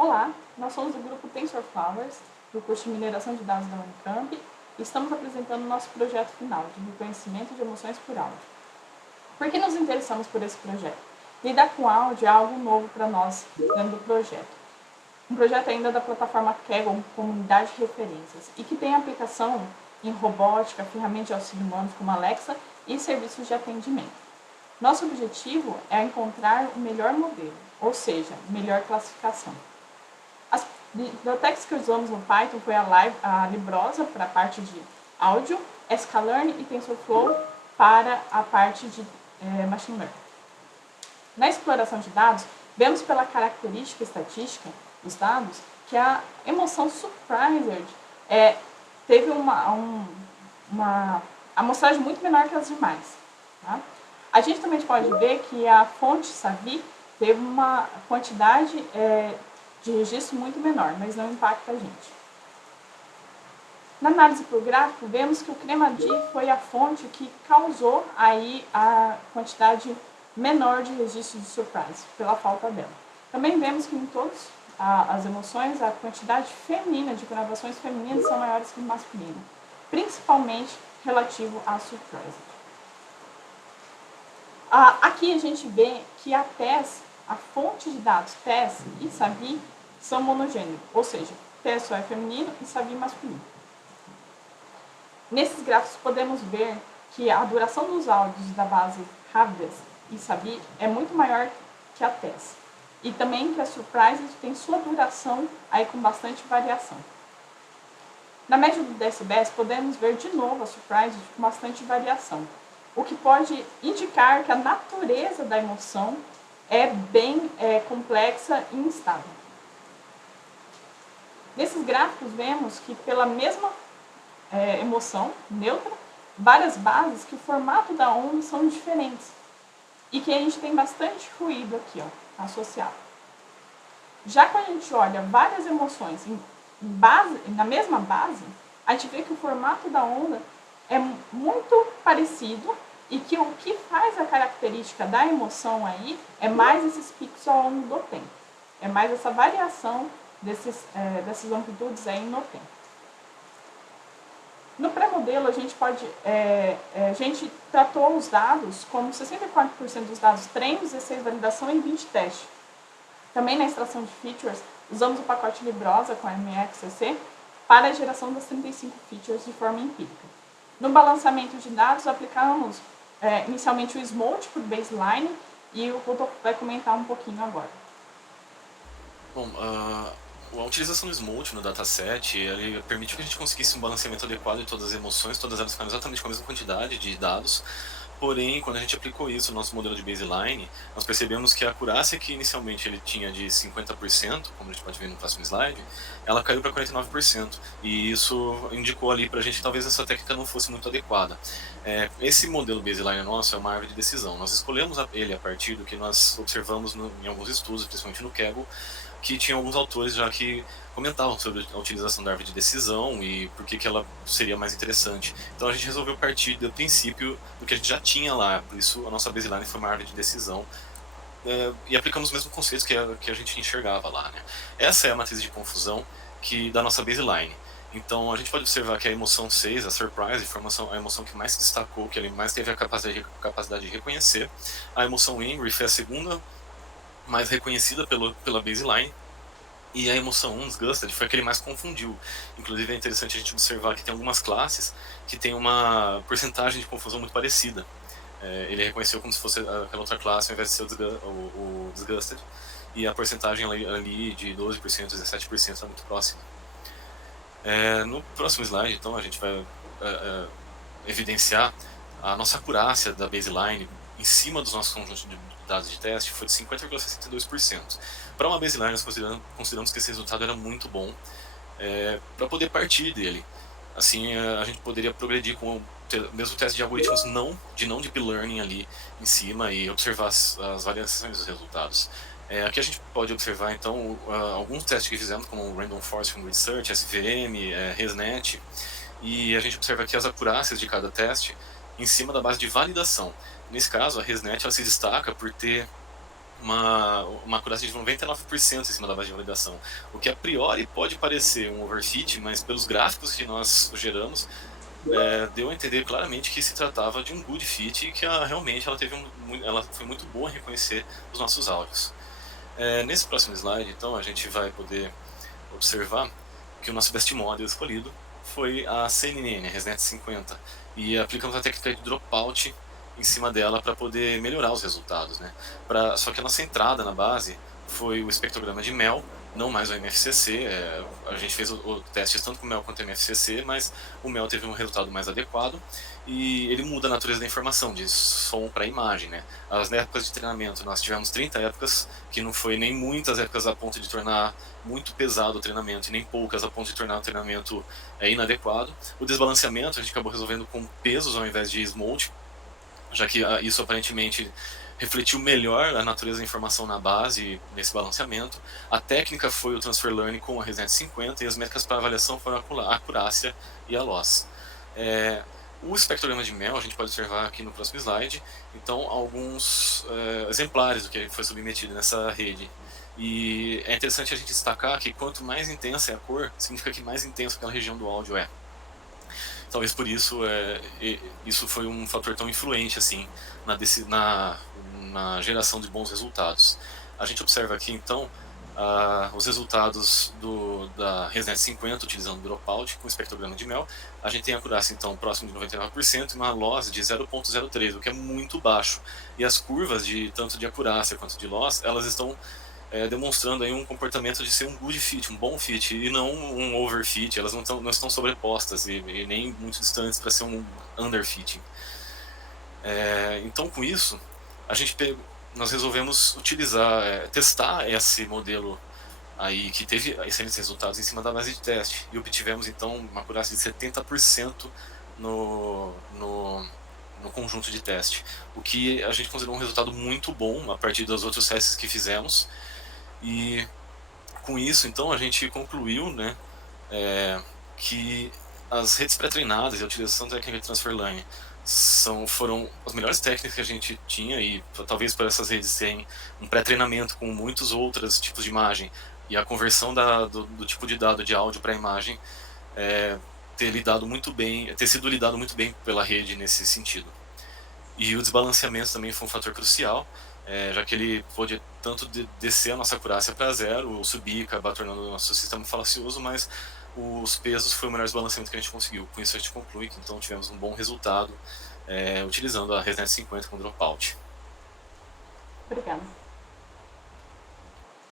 Olá, nós somos do grupo TensorFlowers, do curso de Mineração de Dados da Unicamp, e estamos apresentando o nosso projeto final de reconhecimento de emoções por áudio. Por que nos interessamos por esse projeto? Lidar com áudio é algo novo para nós dentro do projeto. Um projeto ainda da plataforma Kaggle, Comunidade de Referências, e que tem aplicação em robótica, ferramentas de auxílio humanos como Alexa e serviços de atendimento. Nosso objetivo é encontrar o melhor modelo, ou seja, melhor classificação. As bibliotecas que usamos no Python foi a Librosa para a parte de áudio, sklearn e TensorFlow para a parte de Machine Learning. Na exploração de dados, vemos pela característica estatística dos dados que a emoção surprised teve uma amostragem muito menor que as demais. Tá? A gente também pode ver que a fonte Savi teve uma quantidade de registro muito menor, mas não impacta a gente. Na análise por gráfico, vemos que o CREMA-D foi a fonte que causou aí a quantidade menor de registro de surprise, pela falta dela. Também vemos que em todas as emoções, a quantidade feminina, de gravações femininas, são maiores que masculina, principalmente relativo à surprise. Aqui a gente vê que a fonte de dados TES e Savi são monogêneros, ou seja, TES só é feminino e Savi masculino. Nesses gráficos podemos ver que a duração dos áudios da base Ravidas e Savi é muito maior que a TES. E também que a Surprise tem sua duração aí com bastante variação. Na média do DSBS podemos ver de novo a Surprise com bastante variação, o que pode indicar que a natureza da emoção é bem complexa e instável. Nesses gráficos vemos que pela mesma emoção neutra, várias bases que o formato da onda são diferentes e que a gente tem bastante ruído aqui associado. Já quando a gente olha várias emoções na mesma base, a gente vê que o formato da onda é muito parecido e que o que faz a característica da emoção aí é mais esses picos ao longo do tempo. É mais essa variação dessas amplitudes aí no tempo. No pré-modelo, a gente tratou os dados como 64% dos dados treino, 16% validação e 20% teste. Também na extração de features, usamos o pacote Librosa com MXCC para a geração das 35 features de forma empírica. No balanceamento de dados, aplicamos inicialmente o Smolt por baseline e o Rodolfo vai comentar um pouquinho agora. Bom, a utilização do Smolt no dataset ele permitiu que a gente conseguisse um balanceamento adequado de todas as emoções, todas elas ficaram exatamente com a mesma quantidade de dados. Porém, quando a gente aplicou isso no nosso modelo de baseline, nós percebemos que a acurácia que inicialmente ele tinha de 50%, como a gente pode ver no próximo slide, ela caiu para 49%. E isso indicou ali para a gente que talvez essa técnica não fosse muito adequada. Esse modelo baseline nosso é uma árvore de decisão. Nós escolhemos ele a partir do que nós observamos em alguns estudos, principalmente no Kaggle, que tinha alguns autores já que comentavam sobre a utilização da árvore de decisão e por que ela seria mais interessante. Então a gente resolveu partir do princípio do que a gente já tinha lá, por isso a nossa baseline foi uma árvore de decisão, e aplicamos os mesmos conceitos que a gente enxergava lá. Né? Essa é a matriz de confusão da nossa baseline. Então a gente pode observar que a emoção 6, a surprise, foi a emoção que mais se destacou, que ele mais teve a capacidade de reconhecer. A emoção angry foi a segunda mais reconhecida pela baseline, e a emoção 1, Disgusted, foi a que ele mais confundiu. Inclusive é interessante a gente observar que tem algumas classes que tem uma porcentagem de confusão muito parecida. Ele reconheceu como se fosse aquela outra classe ao invés de ser o Disgusted, e a porcentagem ali de 12%, 17% é muito próxima. No próximo slide, então, a gente vai evidenciar a nossa acurácia da baseline em cima dos nossos conjuntos de dados de teste foi de 50,62%. Para uma baseline, nós consideramos que esse resultado era muito bom para poder partir dele. Assim, a gente poderia progredir com o mesmo teste de algoritmos não deep learning ali em cima e observar as variações dos resultados. Aqui a gente pode observar, então, alguns testes que fizemos, como o Random Forest from Grid Search, SVM, ResNet, e a gente observa aqui as acurácias de cada teste em cima da base de validação. Nesse caso, a ResNet ela se destaca por ter uma acurácia de 99% em cima da base de validação, o que a priori pode parecer um overfit, mas pelos gráficos que nós geramos, deu a entender claramente que se tratava de um good fit e que realmente ela foi muito boa em reconhecer os nossos áudios. Nesse próximo slide, então, a gente vai poder observar que o nosso best model escolhido foi a CNN, a ResNet 50, e aplicamos a técnica de dropout em cima dela para poder melhorar os resultados, né? Só que a nossa entrada na base foi o espectrograma de Mel, não mais o MFCC. A gente fez o teste tanto com o Mel quanto o MFCC, mas o Mel teve um resultado mais adequado e ele muda a natureza da informação, de som para imagem, né? As épocas de treinamento, nós tivemos 30 épocas, que não foi nem muitas épocas a ponto de tornar muito pesado o treinamento, e nem poucas a ponto de tornar o treinamento inadequado. O desbalanceamento a gente acabou resolvendo com pesos ao invés de smoke, já que isso aparentemente refletiu melhor a natureza da informação na base nesse balanceamento. A técnica foi o Transfer Learning com a ResNet 50 e as métricas para avaliação foram a acurácia e a loss. O espectrograma de Mel a gente pode observar aqui no próximo slide, então alguns exemplares do que foi submetido nessa rede. E é interessante a gente destacar que quanto mais intensa é a cor, significa que mais intensa aquela região do áudio é. Talvez por isso isso foi um fator tão influente assim na geração de bons resultados. A gente observa aqui então os resultados da ResNet 50 utilizando o dropout com o espectrograma de Mel. A gente tem a acurácia então próximo de 99% e uma loss de 0.03, o que é muito baixo. E as curvas tanto de acurácia quanto de loss, elas estão demonstrando aí um comportamento de ser um good fit, um bom fit, e não um overfit. Elas não estão sobrepostas e nem muito distantes para ser um underfitting. Então, com isso, nós resolvemos testar esse modelo aí que teve excelentes resultados em cima da base de teste, e obtivemos então uma acurácia de 70% no conjunto de teste, o que a gente considerou um resultado muito bom a partir dos outros testes que fizemos. E com isso, então, a gente concluiu, né, que as redes pré-treinadas e a utilização da técnica de Transfer Learning foram as melhores técnicas que a gente tinha, e talvez por essas redes terem um pré-treinamento com muitos outros tipos de imagem e a conversão do tipo de dado de áudio para imagem ter sido lidado muito bem pela rede nesse sentido. E o desbalanceamento também foi um fator crucial, já que ele pôde tanto descer a nossa acurácia para zero, ou subir, acabar tornando o nosso sistema falacioso, mas os pesos foi o melhor desbalanceamento que a gente conseguiu. Com isso a gente conclui que então tivemos um bom resultado utilizando a ResNet 50 com dropout. Obrigada.